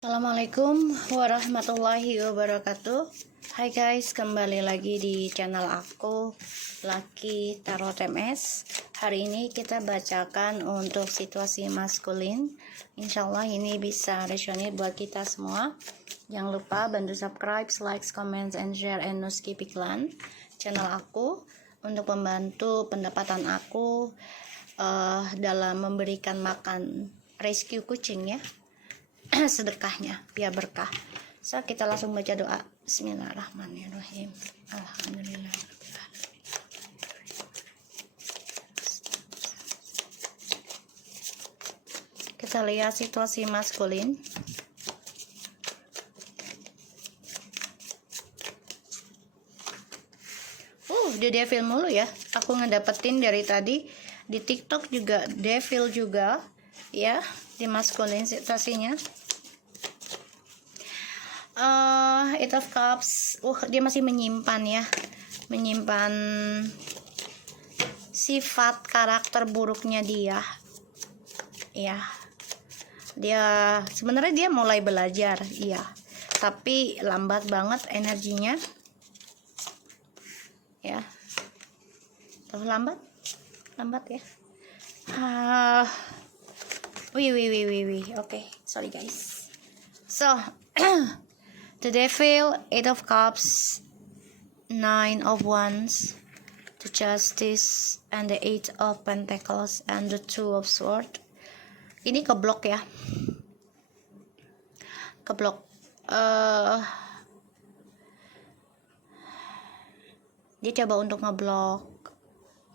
Assalamualaikum warahmatullahi wabarakatuh. Hai guys, kembali lagi di channel aku, Lucky Tarot MS. Hari ini kita bacakan untuk situasi maskulin. Insyaallah ini bisa resonate buat kita semua. Jangan lupa bantu subscribe, like, comment, and share, and no skip iklan channel aku untuk membantu pendapatan aku dalam memberikan makan rescue kucing ya. Sedekahnya biar berkah. So kita langsung baca doa. Bismillahirrahmanirrahim. Alhamdulillah. Kita lihat situasi maskulin. Dia devil mulu ya. Aku ngedapetin dari tadi di TikTok juga devil juga ya, di maskulin situasinya. Eight of Cups. Dia masih menyimpan ya, menyimpan sifat karakter buruknya dia ya. Dia sebenarnya dia mulai belajar ya, tapi lambat banget energinya ya. Tuh lambat ya. Oke, sorry guys. So the Devil, Eight of Cups, Nine of Wands, the Justice, and the Eight of Pentacles, and the Two of Swords. Ini keblok ya, keblok. Dia coba untuk ngeblok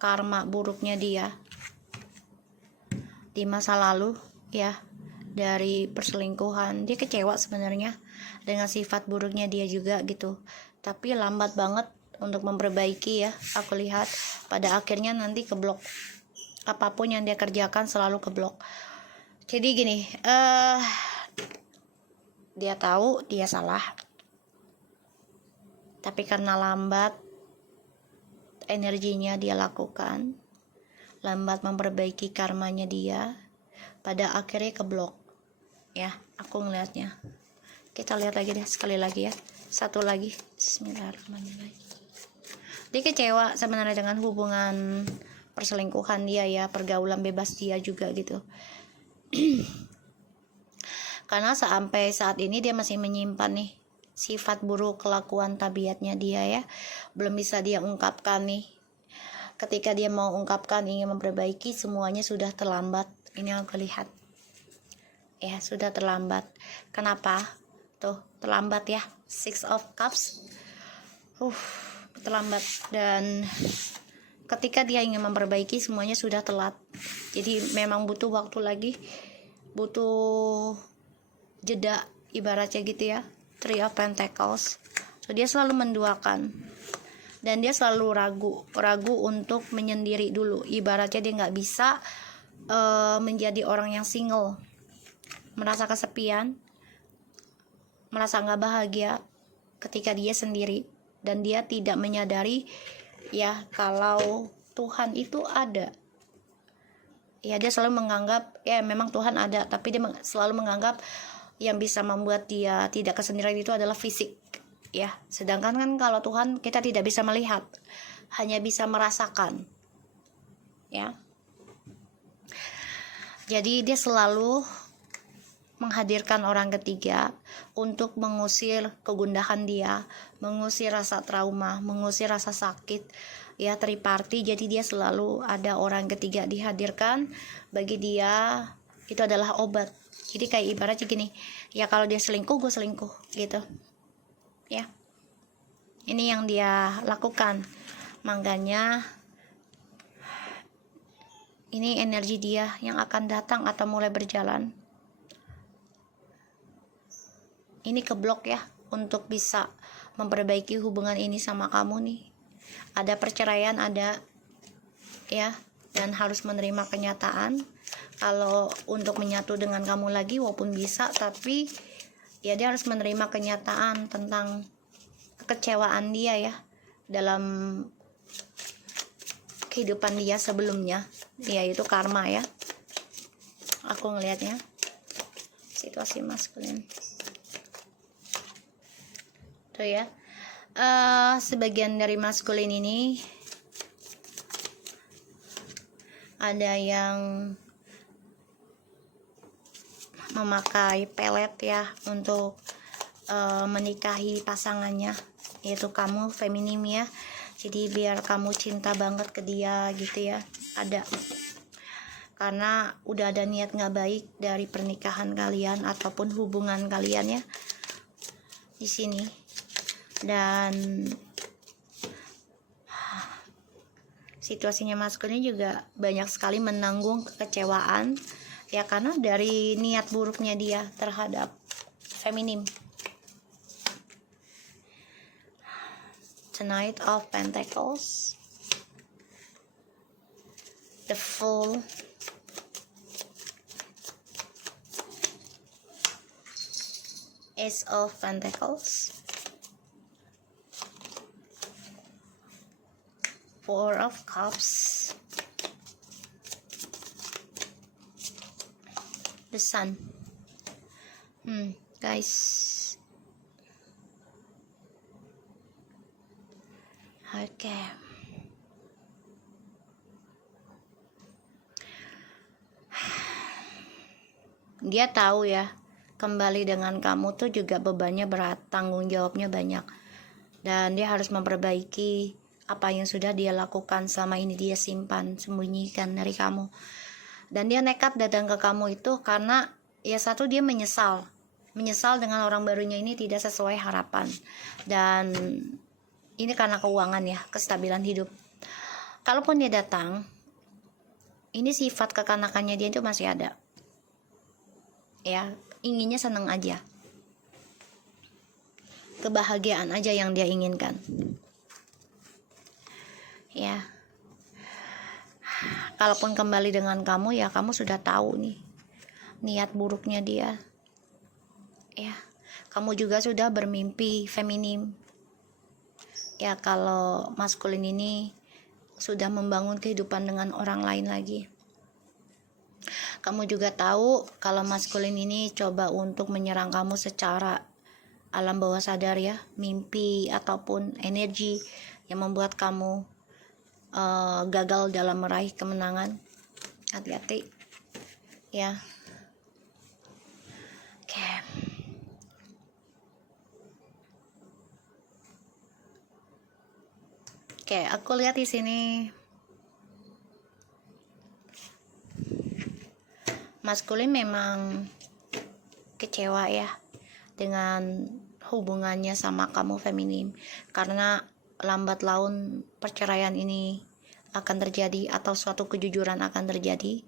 karma buruknya dia di masa lalu ya, dari perselingkuhan. Dia kecewa sebenarnya dengan sifat buruknya dia juga gitu, tapi lambat banget untuk memperbaiki ya. Aku lihat pada akhirnya nanti keblok. Apapun yang dia kerjakan selalu keblok. Jadi gini, dia tahu dia salah, tapi karena lambat energinya dia lakukan, lambat memperbaiki karmanya dia, pada akhirnya keblok ya. Aku ngelihatnya. Kita lihat lagi deh, sekali lagi ya, satu lagi. Bismillahirrahmanirrahim. Dia kecewa sebenarnya dengan hubungan perselingkuhan dia ya, pergaulan bebas dia juga gitu. Karena sampai saat ini dia masih menyimpan nih sifat buruk, kelakuan tabiatnya dia ya, belum bisa dia ungkapkan nih. Ketika dia mau ungkapkan, ingin memperbaiki, semuanya sudah terlambat. Ini aku lihat ya, sudah terlambat. Kenapa? Tuh, terlambat ya. Six of Cups. Terlambat. Dan ketika dia ingin memperbaiki, semuanya sudah telat. Jadi memang butuh waktu lagi, butuh jeda ibaratnya gitu ya. Three of Pentacles. So dia selalu menduakan, dan dia selalu ragu untuk menyendiri dulu. Ibaratnya dia nggak bisa menjadi orang yang single, merasa kesepian, merasa nggak bahagia ketika dia sendiri, dan dia tidak menyadari ya kalau Tuhan itu ada ya. Dia selalu menganggap ya memang Tuhan ada, tapi dia selalu menganggap yang bisa membuat dia tidak kesendirian itu adalah fisik ya. Sedangkan kan kalau Tuhan kita tidak bisa melihat, hanya bisa merasakan ya. Jadi dia selalu menghadirkan orang ketiga untuk mengusir kegundahan dia, mengusir rasa trauma, mengusir rasa sakit ya, triparty. Jadi dia selalu ada orang ketiga dihadirkan bagi dia, itu adalah obat. Jadi kayak ibaratnya gini ya, kalau dia selingkuh, gue selingkuh gitu ya. Ini yang dia lakukan. Makanya ini energi dia yang akan datang atau mulai berjalan. Ini keblok ya, untuk bisa memperbaiki hubungan ini sama kamu nih. Ada perceraian, ada ya, dan harus menerima kenyataan kalau untuk menyatu dengan kamu lagi walaupun bisa, tapi ya dia harus menerima kenyataan tentang kekecewaan dia ya dalam kehidupan dia sebelumnya, yaitu karma ya. Aku ngelihatnya situasi maskulin. tuh ya. Sebagian dari maskulin ini ada yang memakai pelet ya untuk menikahi pasangannya, yaitu kamu feminim ya. Jadi biar kamu cinta banget ke dia gitu ya, ada, karena udah ada niat nggak baik dari pernikahan kalian ataupun hubungan kalian ya di sini. Dan situasinya maskulin juga banyak sekali menanggung kekecewaan ya, karena dari niat buruknya dia terhadap feminim. The Knight of Pentacles, the Fool, Ace of Pentacles, Four of Cups, the Sun. Guys, oke. Dia tahu ya, kembali dengan kamu tuh juga bebannya berat, tanggung jawabnya banyak, dan dia harus memperbaiki apa yang sudah dia lakukan selama ini, dia simpan, sembunyikan dari kamu. Dan dia nekat datang ke kamu itu karena ya satu, dia menyesal dengan orang barunya ini tidak sesuai harapan, dan ini karena keuangan ya, kestabilan hidup. Kalaupun dia datang, ini sifat kekanakannya dia itu masih ada ya, inginnya seneng aja, kebahagiaan aja yang dia inginkan ya. Kalaupun kembali dengan kamu ya, kamu sudah tahu nih niat buruknya dia ya. Kamu juga sudah bermimpi feminim ya, kalau maskulin ini sudah membangun kehidupan dengan orang lain lagi. Kamu juga tahu kalau maskulin ini coba untuk menyerang kamu secara alam bawah sadar ya, mimpi ataupun energi yang membuat kamu gagal dalam meraih kemenangan. Hati-hati ya. Oke, aku lihat di sini maskulin memang kecewa ya dengan hubungannya sama kamu feminim, karena lambat laun perceraian ini akan terjadi atau suatu kejujuran akan terjadi.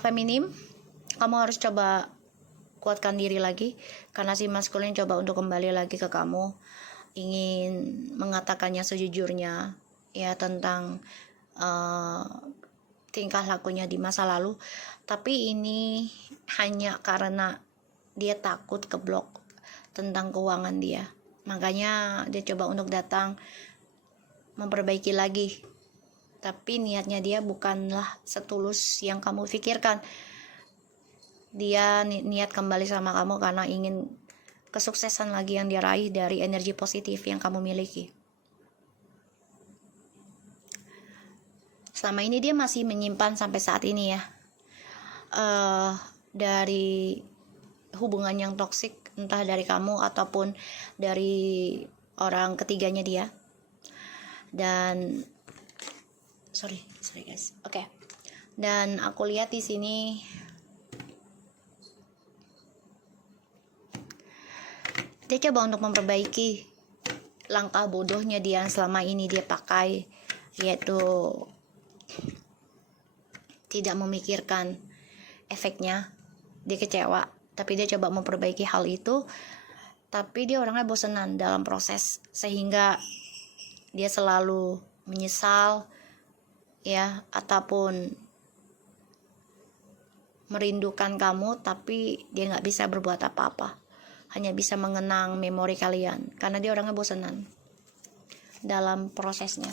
Feminim, kamu harus coba kuatkan diri lagi, karena si maskulin coba untuk kembali lagi ke kamu, ingin mengatakannya sejujurnya ya tentang tingkah lakunya di masa lalu, tapi ini hanya karena dia takut keblok tentang keuangan dia, makanya dia coba untuk datang memperbaiki lagi. Tapi niatnya dia bukanlah setulus yang kamu pikirkan. Dia niat kembali sama kamu karena ingin kesuksesan lagi yang dia raih dari energi positif yang kamu miliki. Selama ini dia masih menyimpan sampai saat ini ya, dari hubungan yang toksik, entah dari kamu ataupun dari orang ketiganya dia. Dan sorry guys. Oke. Dan aku lihat di sini dia coba untuk memperbaiki langkah bodohnya dia selama ini dia pakai, yaitu tidak memikirkan efeknya. Dia kecewa, tapi dia coba memperbaiki hal itu, tapi dia orangnya bosenan dalam proses, sehingga dia selalu menyesal ya, ataupun merindukan kamu, tapi dia nggak bisa berbuat apa-apa, hanya bisa mengenang memori kalian, karena dia orangnya bosenan dalam prosesnya.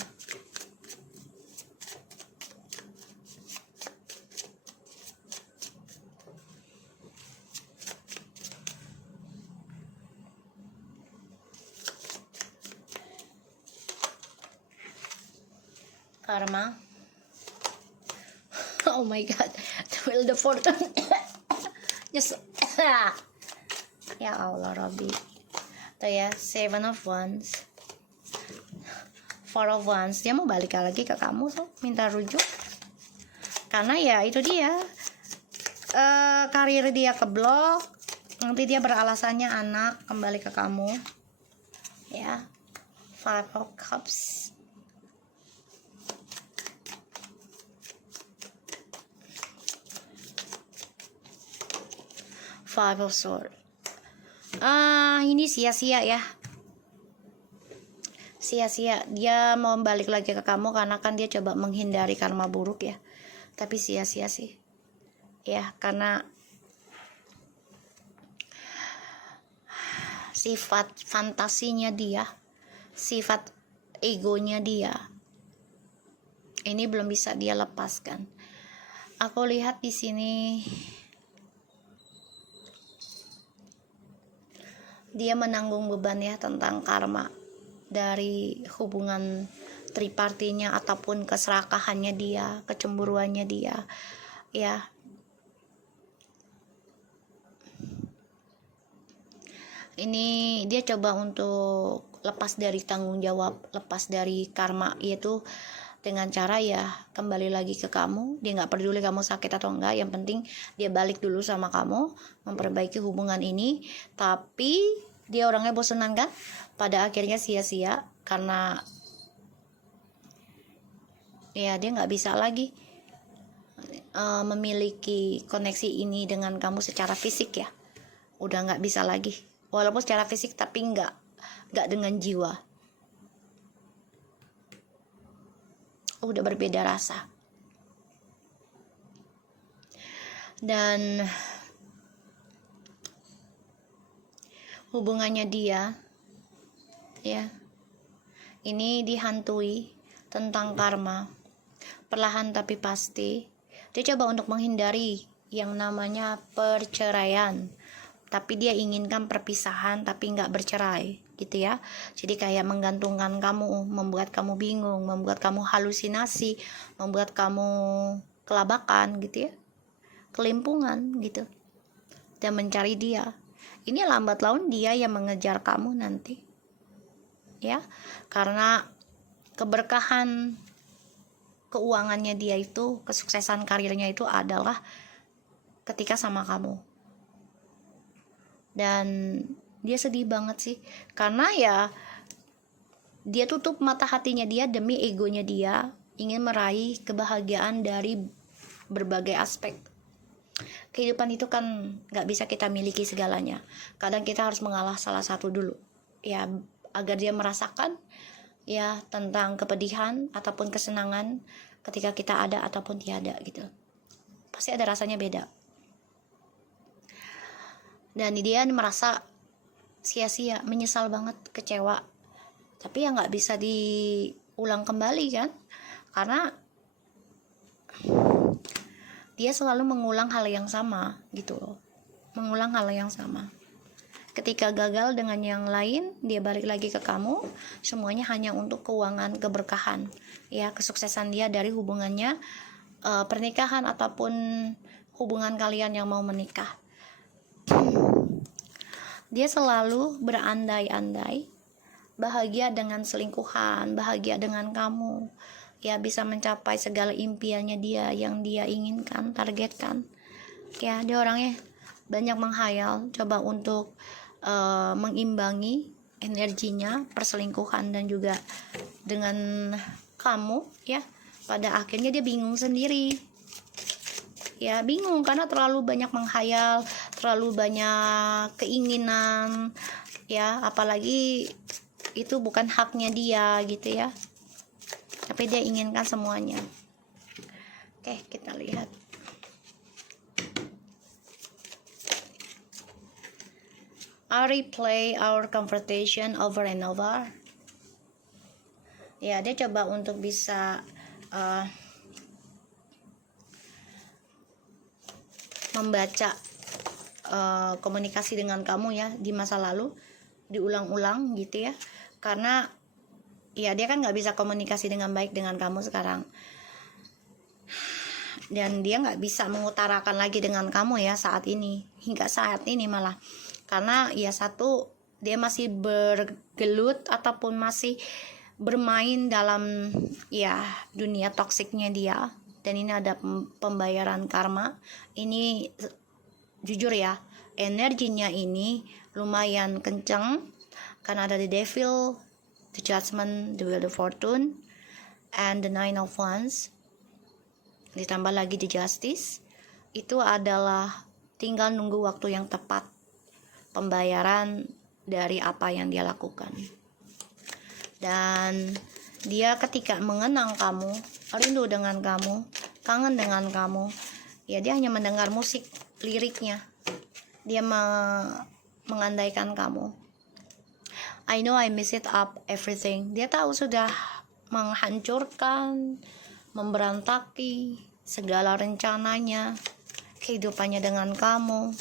karma. Oh my god, the wheel of fortune. Just ya Allah Robby. Tuh ya, 7 of wands, 4 of wands. Dia mau balik lagi ke kamu, so minta rujuk. Karena ya itu dia, karir dia keblok. Nanti dia beralasannya anak kembali ke kamu. Ya, 5 of cups. Five of sword. Ini sia-sia ya. Sia-sia. Dia mau balik lagi ke kamu karena kan dia coba menghindari karma buruk ya. Tapi sia-sia sih. Ya, karena sifat fantasinya dia, sifat egonya dia, ini belum bisa dia lepaskan. Aku lihat di sini dia menanggung beban ya tentang karma dari hubungan tripartinya ataupun keserakahannya dia, kecemburuannya dia, ya. Ini dia coba untuk lepas dari tanggung jawab, lepas dari karma, yaitu dengan cara ya kembali lagi ke kamu. Dia nggak peduli kamu sakit atau enggak, yang penting dia balik dulu sama kamu, memperbaiki hubungan ini. Tapi dia orangnya bosenan kan, pada akhirnya sia-sia karena ya dia nggak bisa lagi memiliki koneksi ini dengan kamu secara fisik ya, udah nggak bisa lagi, walaupun secara fisik tapi nggak dengan jiwa. Udah berbeda rasa. Dan hubungannya dia ya, ini dihantui tentang karma. Perlahan tapi pasti dia coba untuk menghindari yang namanya perceraian, tapi dia inginkan perpisahan tapi nggak bercerai gitu ya. Jadi kayak menggantungkan kamu, membuat kamu bingung, membuat kamu halusinasi, membuat kamu kelabakan gitu ya, kelimpungan gitu, dan mencari dia. Ini lambat laun dia yang mengejar kamu nanti ya, karena keberkahan keuangannya dia itu, kesuksesan karirnya itu adalah ketika sama kamu. Dan dia sedih banget sih, karena ya dia tutup mata hatinya dia demi egonya dia, ingin meraih kebahagiaan dari berbagai aspek. Kehidupan itu kan gak bisa kita miliki segalanya, kadang kita harus mengalah salah satu dulu ya, agar dia merasakan ya tentang kepedihan ataupun kesenangan ketika kita ada ataupun tiada gitu. Pasti ada rasanya beda. Dan dia merasa sia-sia, menyesal banget, kecewa. Tapi ya nggak bisa diulang kembali kan, karena dia selalu mengulang hal yang sama gitu loh, mengulang hal yang sama. Ketika gagal dengan yang lain, dia balik lagi ke kamu, semuanya hanya untuk keuangan, keberkahan ya, kesuksesan dia dari hubungannya, pernikahan ataupun hubungan kalian yang mau menikah. Dia selalu berandai-andai bahagia dengan selingkuhan, bahagia dengan kamu ya, bisa mencapai segala impiannya dia yang dia inginkan, targetkan ya. Dia orangnya banyak menghayal, coba untuk mengimbangi energinya, perselingkuhan dan juga dengan kamu ya. Pada akhirnya dia bingung sendiri ya, bingung karena terlalu banyak menghayal, terlalu banyak keinginan ya, apalagi itu bukan haknya dia gitu ya, tapi dia inginkan semuanya. Oke, kita lihat. I replay our conversation over and over. Ya, dia coba untuk bisa membaca komunikasi dengan kamu ya di masa lalu, diulang-ulang gitu ya, karena ya dia kan nggak bisa komunikasi dengan baik dengan kamu sekarang, dan dia nggak bisa mengutarakan lagi dengan kamu ya saat ini, hingga saat ini malah, karena ya satu, dia masih bergelut ataupun masih bermain dalam ya dunia toksiknya dia, dan ini ada pembayaran karma. Ini jujur ya, energinya ini lumayan kenceng, karena ada the devil, the judgment, the wheel of fortune, and the nine of wands, ditambah lagi the justice. Itu adalah tinggal nunggu waktu yang tepat pembayaran dari apa yang dia lakukan. Dan dia ketika mengenang kamu, rindu dengan kamu, kangen dengan kamu, ya dia hanya mendengar musik liriknya, dia mengandaikan kamu. I know I mess it up everything. Dia tahu sudah menghancurkan, memberantaki segala rencananya, kehidupannya dengan kamu.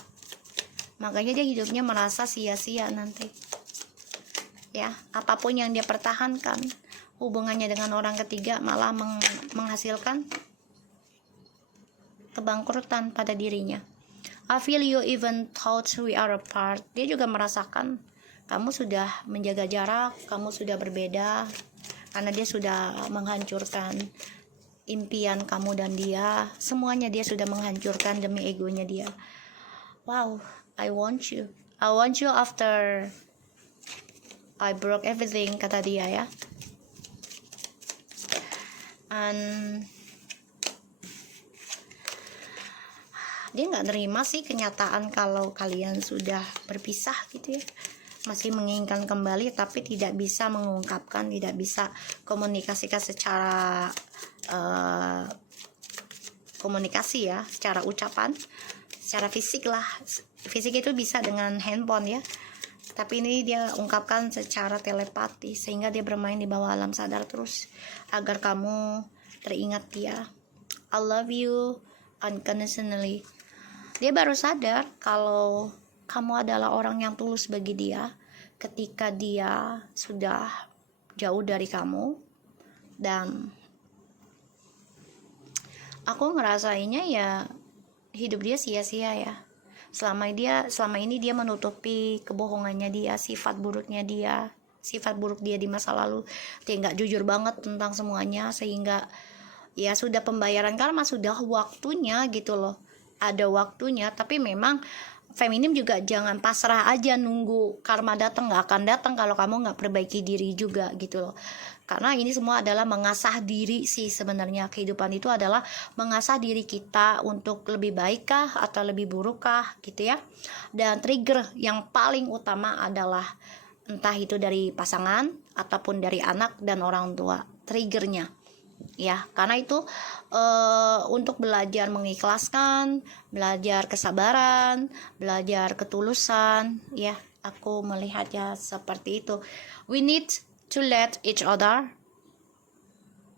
Makanya dia hidupnya merasa sia-sia nanti. Ya, apapun yang dia pertahankan, hubungannya dengan orang ketiga malah menghasilkan kebangkrutan pada dirinya. I feel you even thought we are apart. Dia juga merasakan kamu sudah menjaga jarak, kamu sudah berbeda, karena dia sudah menghancurkan impian kamu dan dia. Semuanya dia sudah menghancurkan demi egonya dia. Wow, I want you after I broke everything, kata dia ya. And dia nggak nerima sih kenyataan kalau kalian sudah berpisah gitu ya. Masih menginginkan kembali, tapi tidak bisa mengungkapkan, tidak bisa komunikasikan secara komunikasi ya, secara ucapan, secara fisik lah. Fisik itu bisa dengan handphone ya, tapi ini dia ungkapkan secara telepati, sehingga dia bermain di bawah alam sadar terus agar kamu teringat dia. I love you unconditionally. Dia baru sadar kalau kamu adalah orang yang tulus bagi dia ketika dia sudah jauh dari kamu. Dan aku ngerasainnya ya, hidup dia sia-sia ya. Selama ini dia menutupi kebohongannya dia, sifat buruk dia di masa lalu. Dia nggak jujur banget tentang semuanya, sehingga ya sudah pembayaran karma, sudah waktunya gitu loh. Ada waktunya, tapi memang feminim juga jangan pasrah aja nunggu karma datang. Nggak akan datang kalau kamu nggak perbaiki diri juga gitu loh. Karena ini semua adalah mengasah diri sih sebenarnya. Kehidupan itu adalah mengasah diri kita untuk lebih baik kah atau lebih buruk kah gitu ya. Dan trigger yang paling utama adalah entah itu dari pasangan ataupun dari anak dan orang tua, triggernya ya. Karena itu untuk belajar mengikhlaskan, belajar kesabaran, belajar ketulusan ya, aku melihatnya seperti itu. We need to let each other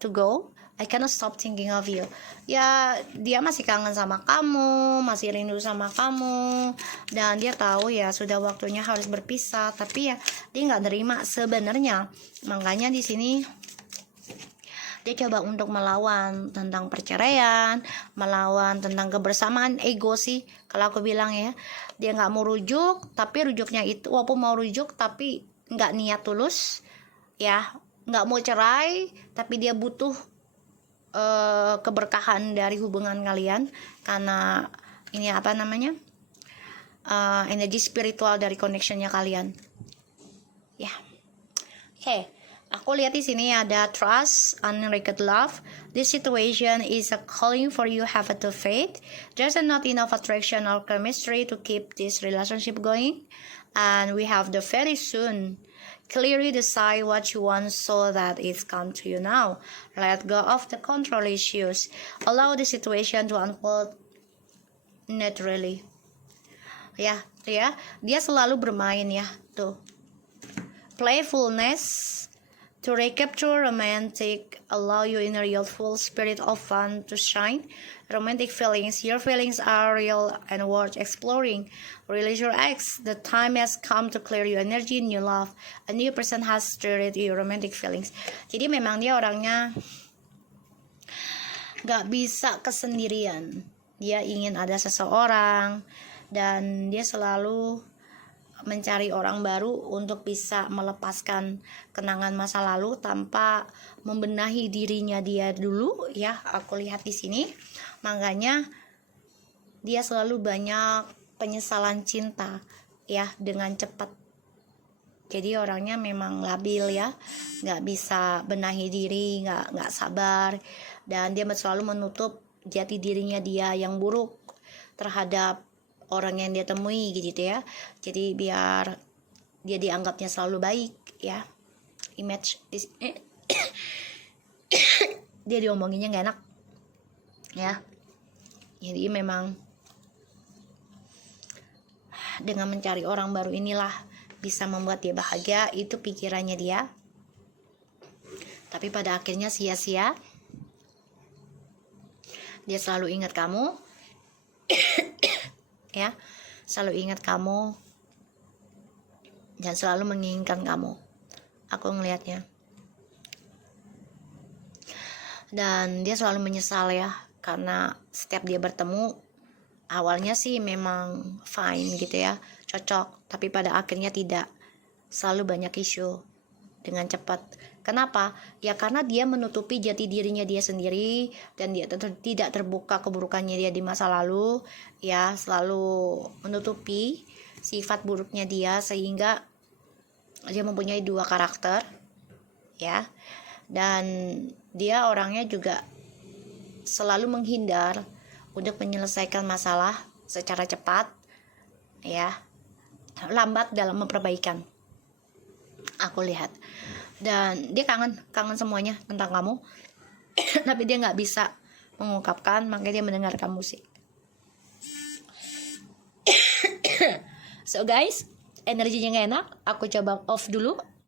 to go. I cannot stop thinking of you. Ya, dia masih kangen sama kamu, masih rindu sama kamu, dan dia tahu ya sudah waktunya harus berpisah, tapi ya dia nggak nerima sebenarnya. Makanya di sini dia coba untuk melawan tentang perceraian, melawan tentang kebersamaan, ego sih kalau aku bilang ya. Dia nggak mau rujuk, tapi rujuknya itu walaupun mau rujuk tapi nggak niat tulus ya, nggak mau cerai, tapi dia butuh keberkahan dari hubungan kalian, karena ini apa namanya, energi spiritual dari connectionnya kalian ya. Oke. Aku lihat di sini ada trust, unrequited love. This situation is a calling for you have to faith. There's not enough attraction or chemistry to keep this relationship going, and we have the very soon. Clearly decide what you want so that it's come to you now. Let go of the control issues. Allow the situation to unfold naturally. Ya, dia selalu bermain ya, tuh. Playfulness, To recapture romantic, allow your inner youthful spirit of fun to shine. Romantic feelings, your feelings are real and worth exploring. Release your ex. The time has come to clear your energy, new love. A new person has stirred your romantic feelings. Jadi memang dia orangnya gak bisa kesendirian. Dia ingin ada seseorang dan dia selalu mencari orang baru untuk bisa melepaskan kenangan masa lalu tanpa membenahi dirinya dia dulu ya. Aku lihat di sini, makanya dia selalu banyak penyesalan cinta ya dengan cepat. Jadi orangnya memang labil ya, nggak bisa benahi diri, nggak sabar, dan dia selalu menutup jati dirinya dia yang buruk terhadap orang yang dia temui gitu ya. Jadi biar dia dianggapnya selalu baik ya, image dia diomonginnya nggak enak ya. Jadi memang dengan mencari orang baru inilah bisa membuat dia bahagia, itu pikirannya dia. Tapi pada akhirnya sia-sia. Dia selalu ingat kamu ya, selalu ingat kamu dan selalu menginginkan kamu. Aku ngelihatnya. Dan dia selalu menyesal ya, karena setiap dia bertemu awalnya sih memang fine gitu ya, cocok, tapi pada akhirnya tidak. Selalu banyak isu dengan cepat. Kenapa? Ya karena dia menutupi jati dirinya dia sendiri, dan dia tidak terbuka keburukannya dia di masa lalu ya, selalu menutupi sifat buruknya dia, sehingga dia mempunyai dua karakter ya. Dan dia orangnya juga selalu menghindar untuk menyelesaikan masalah secara cepat ya, lambat dalam memperbaikan. Aku lihat. Dan dia kangen semuanya tentang kamu. Tapi dia nggak bisa mengungkapkan, makanya dia mendengarkan musik. So guys, energinya nggak enak. Aku coba off dulu.